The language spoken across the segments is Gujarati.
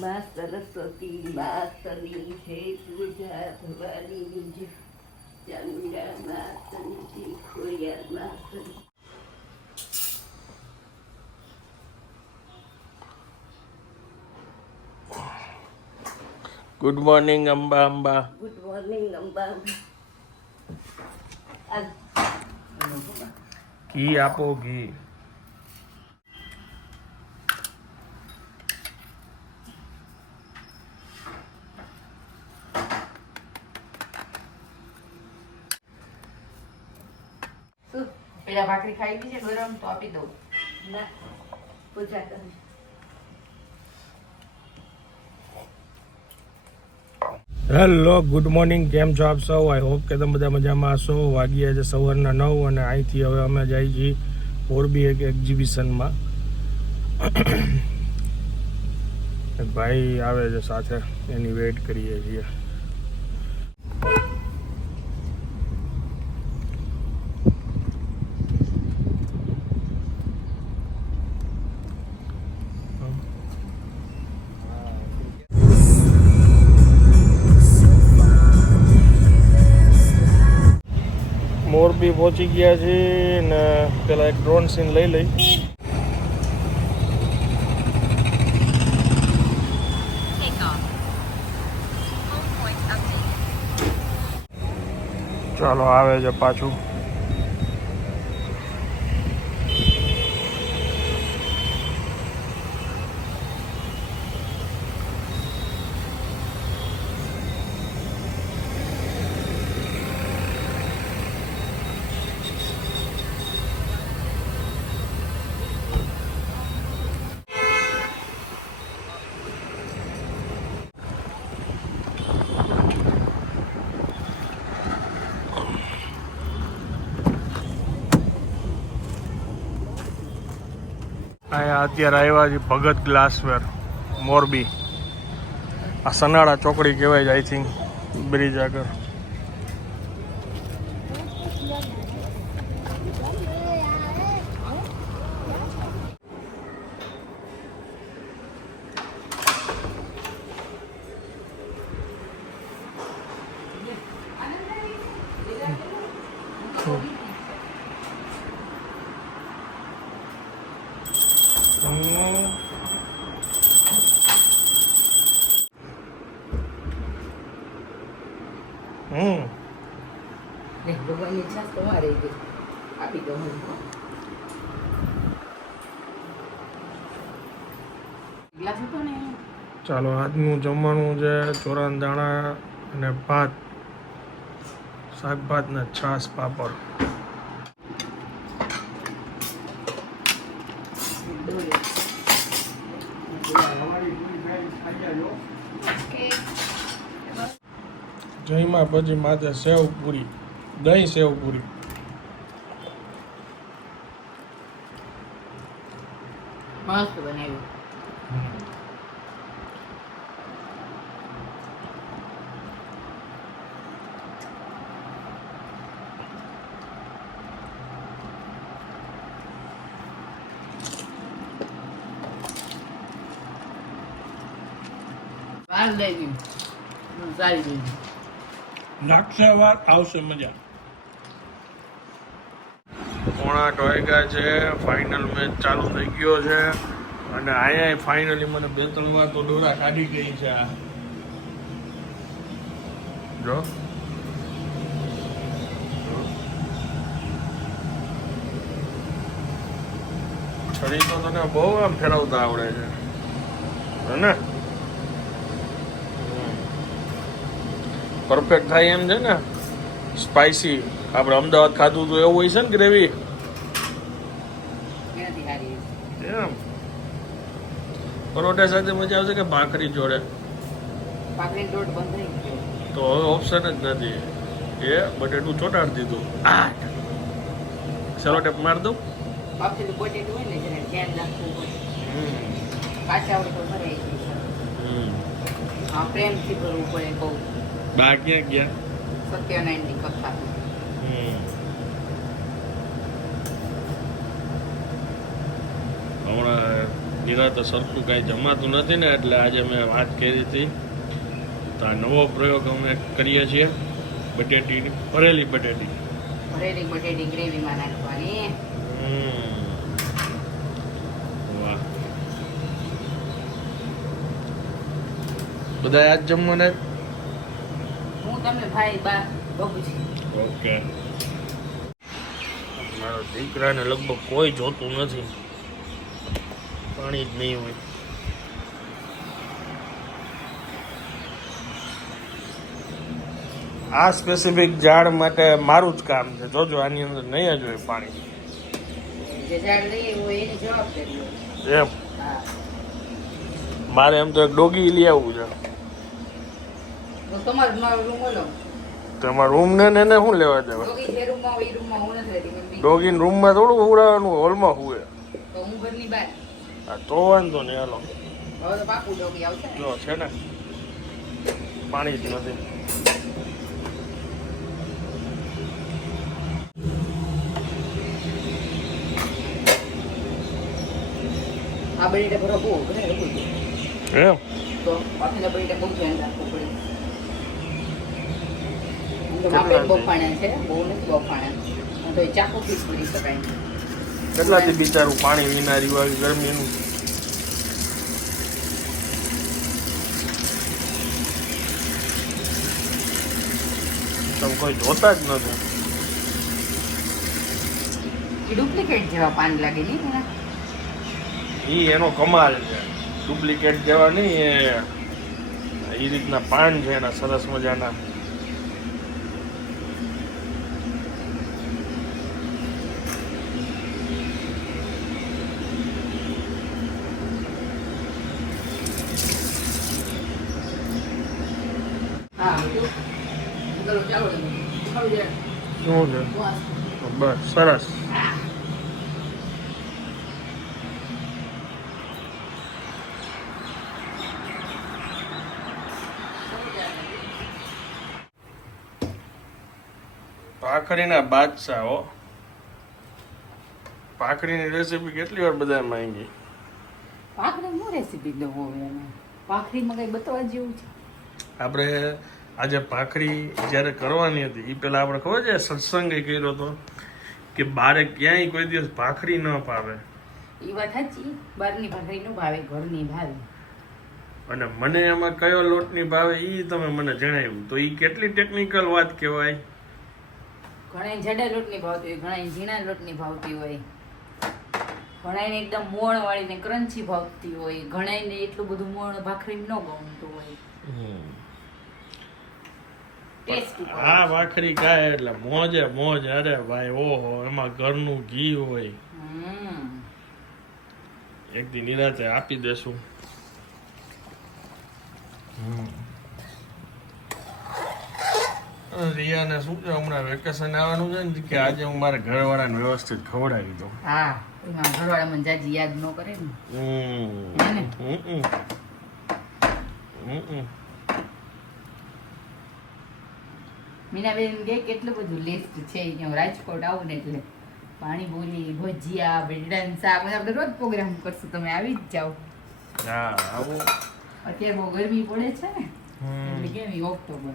માં સરસ્વતી માતની હે પૂજા ભવાની જ ચામુંડા માતની ખોડિયાર માતની. Good morning Amba Amba. Good morning Amba. ઘી આપો ઘી. પેલા ભાખરી ખાઈ લીધી છે ગરમ તો આપી દઉં. ના પૂજા કરી. હેલો ગુડ મોર્નિંગ, કેમ છો આપ સૌ? આઈ હોપ કે તમે બધા મજામાં હશો. વાગ્યા છે સવારના 9 અને અહીંથી હવે અમે જઈએ છીએ મોરબી એક એક્ઝિબિશનમાં. ભાઈ આવે છે સાથે, એની વેઇટ કરીએ છીએ. મોરબી પહોંચી ગયા છીએ ને પેલા એક ડ્રોન સીન લઈ લઈ. ચાલો આવે છે પાછું. અહીંયા અત્યારે આવ્યા છે ભગત ગ્લાસવેર મોરબી. આ સનાળા ચોકડી કહેવાય છે આઈ થિંક, બ્રિજ આગળ. ભગવાનની ઈચ્છા તમારે આપી દઉં. ગ્લાસ હતો ને. ચાલો આજનું જમવાનું છે ચોરાન દાણા અને ભાત, શાક ભાત ને છાશ પાપડ. જઈમાં પછી માથે સેવ પૂરી, દહીં સેવ પૂરી. મસ્ત બનાવ્યું. વાર લઈ ગયું સારી ગયું. લાગશે વાર, આવશે મજા. 8:30 વાગ્યા છે, ફાઇનલ મેચ ચાલુ થઈ ગયો છે અને અહીંયા ફાઇનલી મને 2-3 વાર તો દોરા કાઢી ગઈ છે. આ જો છરી તો તને બહુ આમ ફેરવતા આવડે છે ને? પરફેક્ટ થાય એમ છે ને? સ્પાઇસી આપણે અમદાવાદ ખાધું તો એવું હોય છે ને ગ્રેવી એમ. પરોઠા સાથે મજા આવશે કે ભાખરી જોડે? ભાખરી દોઢ બંધ થઈ ગયો તો હવે ઓપ્શન જ નથી. એ બટેટું ચોટાડી દીધું. સેલો ટેપ માર દઉં. બાપથી તો બટેટું હોય ને જેને ધ્યાન રાખવું પડે. કાચા હોય તો ભરાઈ ગયું. હા, પ્રેમથી ભરવું પડે બહુ. બા ક્યાં ગયા? સત્યનારાયણની કથા. હમણાં નિરાતે સરખું કાંઈ જમાતું નથી ને એટલે આજે મેં વાત કરી હતી તો આ નવો પ્રયોગ અમે કરીએ છીએ બટેટીની ભરેલી બટેટી ભરેલી બટેટી ગ્રેવીમાં નાખવાની. વાહ બધા આજ જમવાના જ? હું તમે ભાઈ બા બબુજી. ઓકે મારો દીકરાને લગભગ કોઈ જોતું નથી, પાણી જ નહીં હોય. આ સ્પેસિફિક ઝાડ માટે મારું જ કામ છે. જોજો આની અંદર નહીં જ હોય પાણી. જે ઝાડ લઈએ હોય એની જવાબદારી હોય. એમ હા. મારે એમ તો એક ડોગી લઈ આવવું છે. તો તમારો મારો રૂમ બોલો. તમારા રૂમ ને એને શું લેવા દેવા? ડોગી જે રૂમમાં હોય એ રૂમમાં હું નથી રહેતી. મને બીજી- ડોગીને રૂમમાં થોડું ઉડાવવાનું, હોલમાં હુએ. તો હું ઘરની બહાર. હા તો વાંધો નહીં. હાલો હવે તો પાકું ડોગી આવશે ને. જો છે ને પાણી જ નથી. આ બટેટા ભરો બહુ ઘરે રખું છું. એમ તો બાકીના બટેટા બહુ ધ્યાન રાખવું પડે. કેટલા આપણે છે? બફાણા છે, બહુ નથી બફાણા. તો એ ચાકુથી જ કરી શકાય. કેટલાથી બિચારું પાણી વિના રહ્યું ગરમીનું. તમે કોઈ જોતા જ નથી. એ ડુપ્લિકેટ જેવા પાન લાગે નહીં એના? ઈ એનો કમાલ છે. ડુપ્લિકેટ જેવા નહીં, એ રીતના પાન છે એના સરસ મજાના. હા ચાલો ચાલો ખાવી જાય. શું છે? વાહ. બસ સરસ. ભાખરીના બાદશાહ હો. ભાખરીની રેસીપી કેટલી વાર બધા માંગી. ભાખરી શું રેસીપી દઉં હવે એને? ભાખરીમાં કઈ બતાવવા જેવું છે? આપણે આજે ભાખરી જ્યારે કરવાની હતી એ પહેલા આપણે ખબર છે સત્સંગ કર્યો હતો કે બારે ક્યાંય કોઈ દિવસ ભાખરી ન ભાવે, એ વાત સાચી. બહારની ભાખરી નું ભાવે, ઘરની ભાવે. અને મને એમાં કયો લોટની ભાવે એ તમે મને જણાવ્યું તો એ કેટલી ટેકનિકલ વાત કહેવાય. ઘણા જાડા લોટની ભાવતી હોય, ઘણા ઝીણા લોટની ભાવતી હોય, ઘણાને એકદમ મોણ વાળી ને ક્રન્ચી ભાવતી હોય, ઘણાને એટલું બધું મોણ ભાખરી ન ગમતું હોય. ટેસ્ટ ઉપર. આ ભાખરી ખાય એટલે મોજે મોજ. અરે ભાઈ ઓહો, એમાં ઘરનું ઘી હોય. એક દી નિરાતે આપી દેશું. રિયાને શું છે હમણાં વેકેશન આવવાનું છે ને કે આજે હું મારા ઘરવાળાને વ્યવસ્થિત ખવડાવી દઉં. હા, એમાં ઘરવાળા મને જાજી યાદ ન કરે ને. હે ને? મીનાબેન કે કેટલું બધું લિસ્ટ છે. હું રાજકોટ આવું ને એટલે પાણીપુરી, ભજીયા, ભીંડાનું શાક, આપણે રોજ પ્રોગ્રામ કરશું. તમે આવી જ જાઓ. હા આવું. અત્યારે બહુ ગરમી પડે છે ને એટલે કેવી ઓક્ટોબર.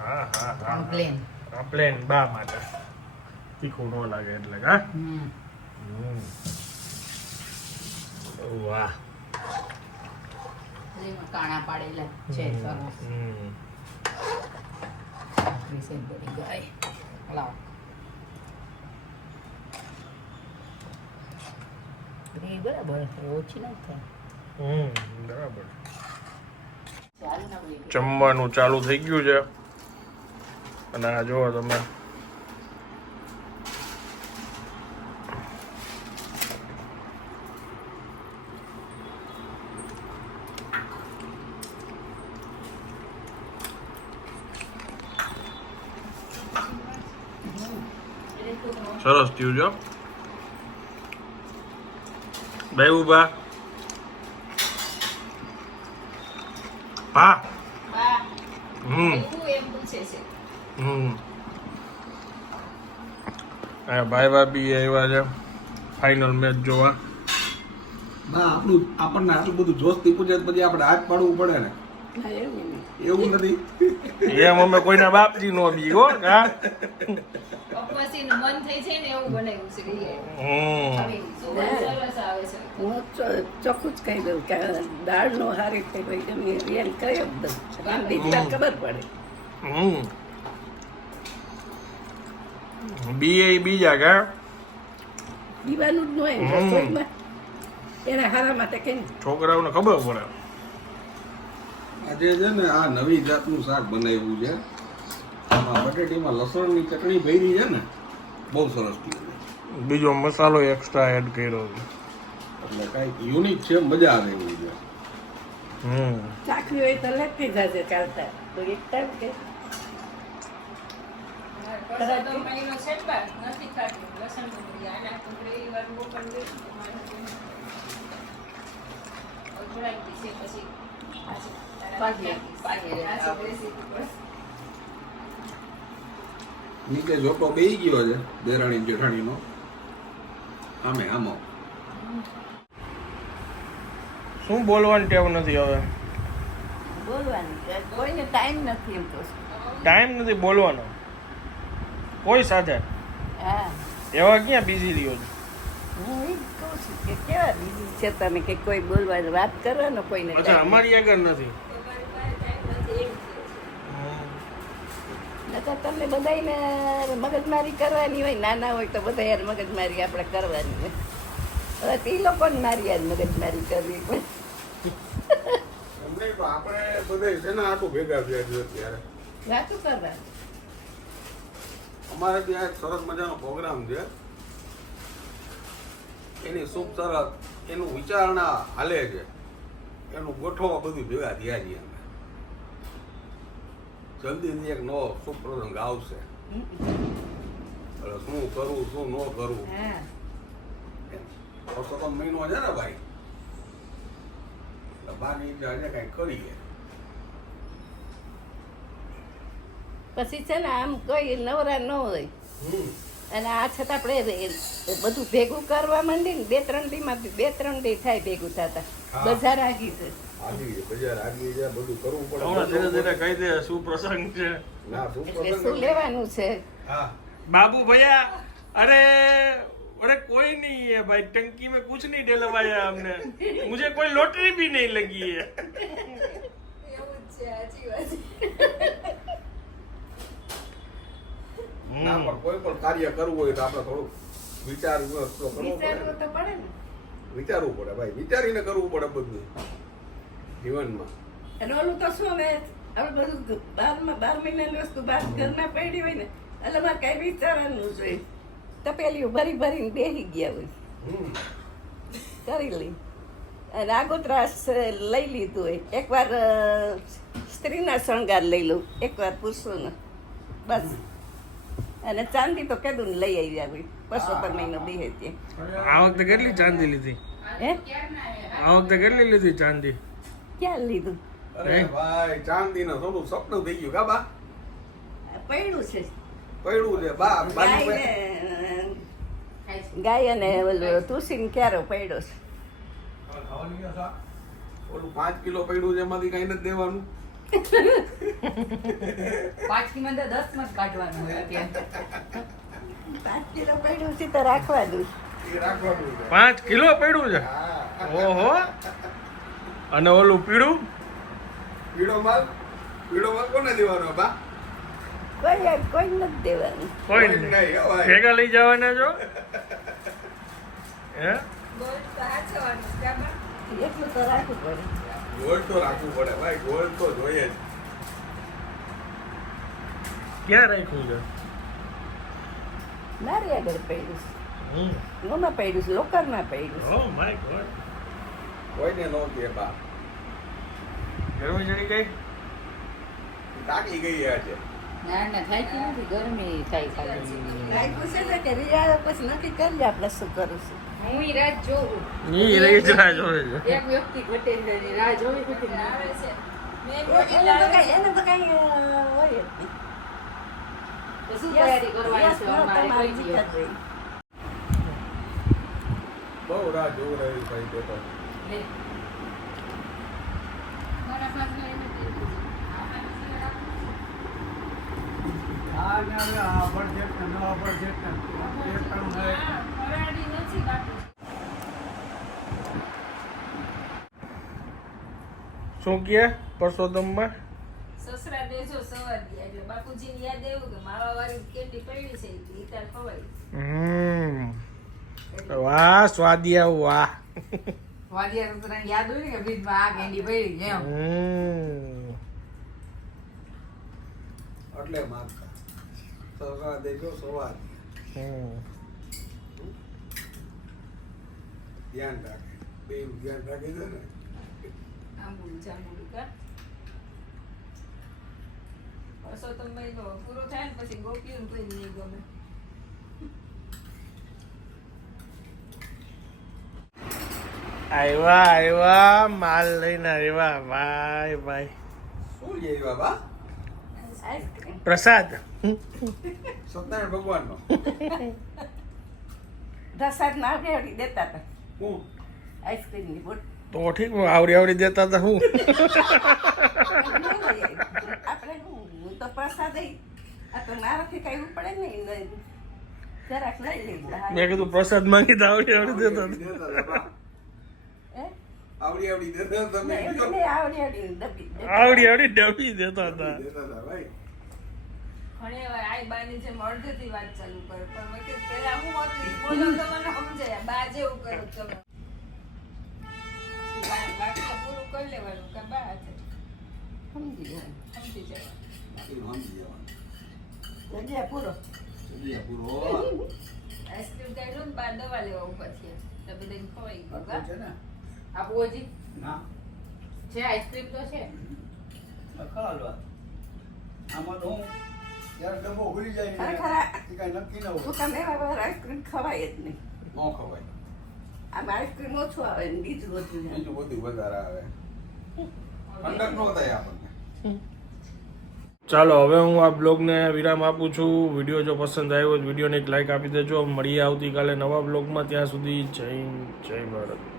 હા હા હા. પ્લેન. આ પ્લેન બા માટે તીખું ન લાગે એટલે હા. વાહ. એમાં કાણા પાડેલા છે સરસ. રીસેટ બની ગઈ. લાવ. ગ્રેવી બરાબર છે, ઓછી નથી થાય. બરાબર. ચાલ ના ભાઈ. જમવાનું ચાલુ થઈ ગયું છે અને આ જુઓ તમે સરસ થયું છે. બે ઉભા ભા હમ એવું એમ પૂછે છે. આ ભાઈ ભાભી આવ્યા છે ફાઇનલ મેચ જોવા. ના આપણને આટલું બધું જોસ્તી પૂછે પછી આપણે હાથ પાડવું પડે ને. હા, એવું નહીં. એવું નથી. એમ અમે કોઈના બાપજી નો બી હો કા. ઉપવાસીનું મન થઈ જાય ને એવું બનાવ્યું છે બિરયાની. હમ સુગંધ સરસ આવે છે. હું ચોખ્ખું જ કહી દઉં કે દાળનો હારી થઈ ભાઈ તમે રિયલ કયો એકદમ આમ બીજા ખબર પડે. હમ બી બીજા કા પીવાનું જ ન હોય રસોઈમાં એના હારા માટે કેમ છોકરાઓને ખબર પડે. આજે છે ને આ નવી જાતનું શાક બનાવ્યું છે. આમાં બટેટીમાં લસણની ચટણી ભરી છે ને બહુ સરસ થયું. બીજો મસાલો એક્સ્ટ્રા એડ કર્યો છે. એટલે કાંઈક યુનિક છે, મજા આવે એવું છે. ચાખવી હોય તો લેતી જશે ચાલતા તો એક ટાઈમ કે વરસાદ તો મહિનો છે જ બાર, નથી ખાતી. લસણ ડુંગળી, આના ડુંગળી વાળું બપોર દઈશું તો મારે થોડી- થોડાક દિવસે પછી પાછી રેસીપી પર. નીચે જોટો બેહી ગયો છે દેરાણી જેઠાણીનો. આમો શું બોલવાની ટેવ નથી હવે. બોલવાનું કે કોઈને ટાઈમ નથી એમ તો ટાઈમ નથી બોલવાનો કોઈ સાથે. હા એવા ક્યાં બિઝી રહ્યો છે. હું એ જ કહું છું કે કેવા બીજી છે તમે કે કોઈ બોલવાની વાત કરવાનો કોઈને અચ્છા time અમારી આગળ નથી. નકર તમને બધાને મગજમારી કરવાની હોય, નાના હોય તો બધા યાર મગજમારી આપણે કરવાની હોય. હવે તે લોકોને મારી યાર મગજમારી કરવી હોય. એમને તો આપણે બધે શેના આટું ભેગા થયા છે અત્યારે. વાતો કરવા અમારે ત્યાં એક સરસ મજાનો પ્રોગ્રામ છે. એની શુભ શરત એનું વિચારણા હાલે છે, એનું ગોઠવવા બધું ભેગા થયા છીએ અમે. જલ્દીથી એક નવો શુભ પ્રસંગ આવશે. એટલે શું કરવું શું ન કરવું હા પરસોત્તમ મહિનો છે ને ભાઈ, એટલે બાકી આજે કઈ કરીએ. પછી છે ને આમ કોઈ નવરા ન હોય અને આ છતાં આપણે બધું ભેગું કરવા માંડી ને 2-3 દીમાંથી 2-3 દી થાય ભેગું થતા. હા. બજાર આગી છે આગી બજાર આગી છે, બધું કરવું હમણાં ધીરે ધીરે પડે. કહી દે શું પ્રસંગ છે. ના શું એટલે પ્રસંગ? શું લેવાનું છે. હા बाबू भैया अरे अरे कोई नहीं है भाई, टंकी में कुछ नहीं डलवाया हमने, मुझे कोई लॉटरी भी नहीं लगी है. એવું જ છે, સાચી વાત છે. ના પણ કોઈ પણ કાર્ય કરવું હોય તો આપણે થોડું વિચાર વિમર્શ તો કરવો વિચારવું પડે. તો પડે ને. વિચારવું પડે ભાઈ, વિચારીને કરવું પડે બધું જીવનમાં. અને ઓલું તો શું હવે બધું 12 મહિનાની વસ્તુ બહાર ઘરમાં પડી હોય ને એટલે મારે કઈ વિચારવાનું જોઈએ. તપેલીઓ ભરી ભરીને બેસી ગયા હોય હમ. કરી લઈ અને આગોતરા લઈ લીધું હોય. એકવાર સ્ત્રીના શણગાર લઈ લઉં, એકવાર પુરુષોનો, બસ. અને ચાંદી તો કેદું લઈ આવ્યા હોય બસો પર મહિનો બેહે ત્યાં. આ વખતે કેટલી ચાંદી લીધી? હે આ વખતે કેટલી લીધી ચાંદી? ક્યાં લીધું? અરે ભાઈ ચાંદીનું થોડું સપનું થઈ ગયું કા બા? પડ્યું છે પડ્યું છે બા બાજુ ગાય અને ઓલું તુલસીને ક્યારો પડ્યો છે. ઓલું 5 કિલો પડ્યું છે એમાંથી કઈ નથી દેવાનું. 5 કિલો માં તો 10 માં જ કાઢવાનું હોય અત્યારે. 5 કિલો પડ્યું છે તો રાખવા દઉં. એ રાખવાનું છે. 5 કિલો પડ્યું છે. હા. ઓહો. અને ઓલું પીળું પીળો માલ કોને દેવાનો બા? કોઈ નથી દેવાનું. કોઈ નહીં, નહીં. હો ભાઈ. ભેગા લઈ જવાના છો હે? ગોળ તો હાચવાનું જ કાં બા? એટલું તો રાખવું પડે. ગોળ તો રાખવું પડે ભાઈ, ગોળ તો જોઈએ જ. ક્યાં રાખ્યું છે? મારી આગળ પડ્યું છે, હમ. નોમાં પડ્યું છે, લોકરમાં પડ્યું છે. Oh my God. કોઈને નો કે બા. ગરમી ચડી ગઈ. તાકી ગઈ આજે. ના ના થાય કે નથી, ગરમી થાય ખાલી. રાખ્યું છે ને કે રિયા પછી નક્કી કરીએ આપણે શું કરું છું. હું ઈ રાત જોઉં. ઈ રહી જ રાહ જોવે છે. એક વ્યક્તિ ઘટે છે, એની રાહ જોવી નથી ને આવે છે. એને તો કાંઈ હોય જ નહીં. તો શું તૈયારી કરવાની છે અમારે તમારી કહી દ્યો. જીત રહી. બહુ રાહ જોવું રહ્યું ભાઈ તો લે. શું કહે પરસોત્તમમાં? સસરા દેજો સવાર દે એટલે બાપુજીને યાદ આવ્યું કે માવા વાળી કેન્ડી પડી છે ઈ તાર ખવાય. વાહ સ્વાદિયા વાહ. વાડિયા સસરાને યાદ હોય ને કે ફ્રીજમાં આ કેન્ડી પડી છે એમ. એટલે માગતા સવા દેજો સવા ધ્યાન રાખે બે ધ્યાન રાખી દે ને આંબુડું જાંબુડું કા પરસોત્તમ મહિનો પૂરો થાય ને પછી ગોપીઓને કોઈ નહીં ગમે. આવ્યા માલ લઈને આવ્યા ભાઈ ભાઈ. શું લઈ બાબા આઈસ્ક્રીમ. પ્રસાદ. સત્યનારાયણ ભગવાનનો પ્રસાદમાં આવડી દેતા હતા હું આઈસ્ક્રીમની બોટ. તો ઠીક આવડી આવડી દેતા હતા હું. આપણે હું તો પ્રસાદ આ તો મારાથી કઈ પડે નહીં જરાક લઈ લીધું. મેં કીધું પ્રસાદ માંગી તો આવડી આવડી દેતા હતા. દેતા હતા બા. હે? આવડી આવડી દેતા હતા તમે નહીં, કીધું. નહીં, આવડી આવડી ડબ્બી. આવડી આવડી ડબી દેતા હતા. દેતા હતા ભાઈ ઘણી વાર આઈ બાની જેમ અડધેથી વાત ચાલુ કરે પણ મેં કીધું પેલા હું હતી બોલો તો મને સમજાય બા જેવું કરો તમે. બાકી પૂરું કરી લેવાનું કે બા છે સમજી જાય. સમજી જવાનું. બાકી સમજી જવાનું જગ્યા પૂરો. સમજ્યા પૂરો આઈસ્ક્રીમ કાઢ્યું ને બા દવા લેવા ઉભા થયા તો બધાને ખવાઈ ગયું આટલું છે ને આપવું હજી ના છે આઈસ્ક્રીમ તો છે ખરા આમાં તો હું જ્યારે ડબ્બો ખુલી જાય ને ખરેખર એ કાંઈ નક્કી ન હોય દુકાને આઈસ્ક્રીમ ખવાય જ નહીં. ન ખવાય આમાં આઈસ્ક્રીમ ઓછું આવે ને બીજું બધું જાય. બીજું બધું વધારે આવે ઠંડક ન થાય આપણને ચાલો હવે હું આ બ્લોગને વિરામ આપું છું. વિડીયો જો પસંદ આવ્યો તો વિડીયોને એક લાઈક આપી દેજો. મળીએ આવતીકાલે નવા બ્લોગમાં. ત્યાં સુધી જય ભારત.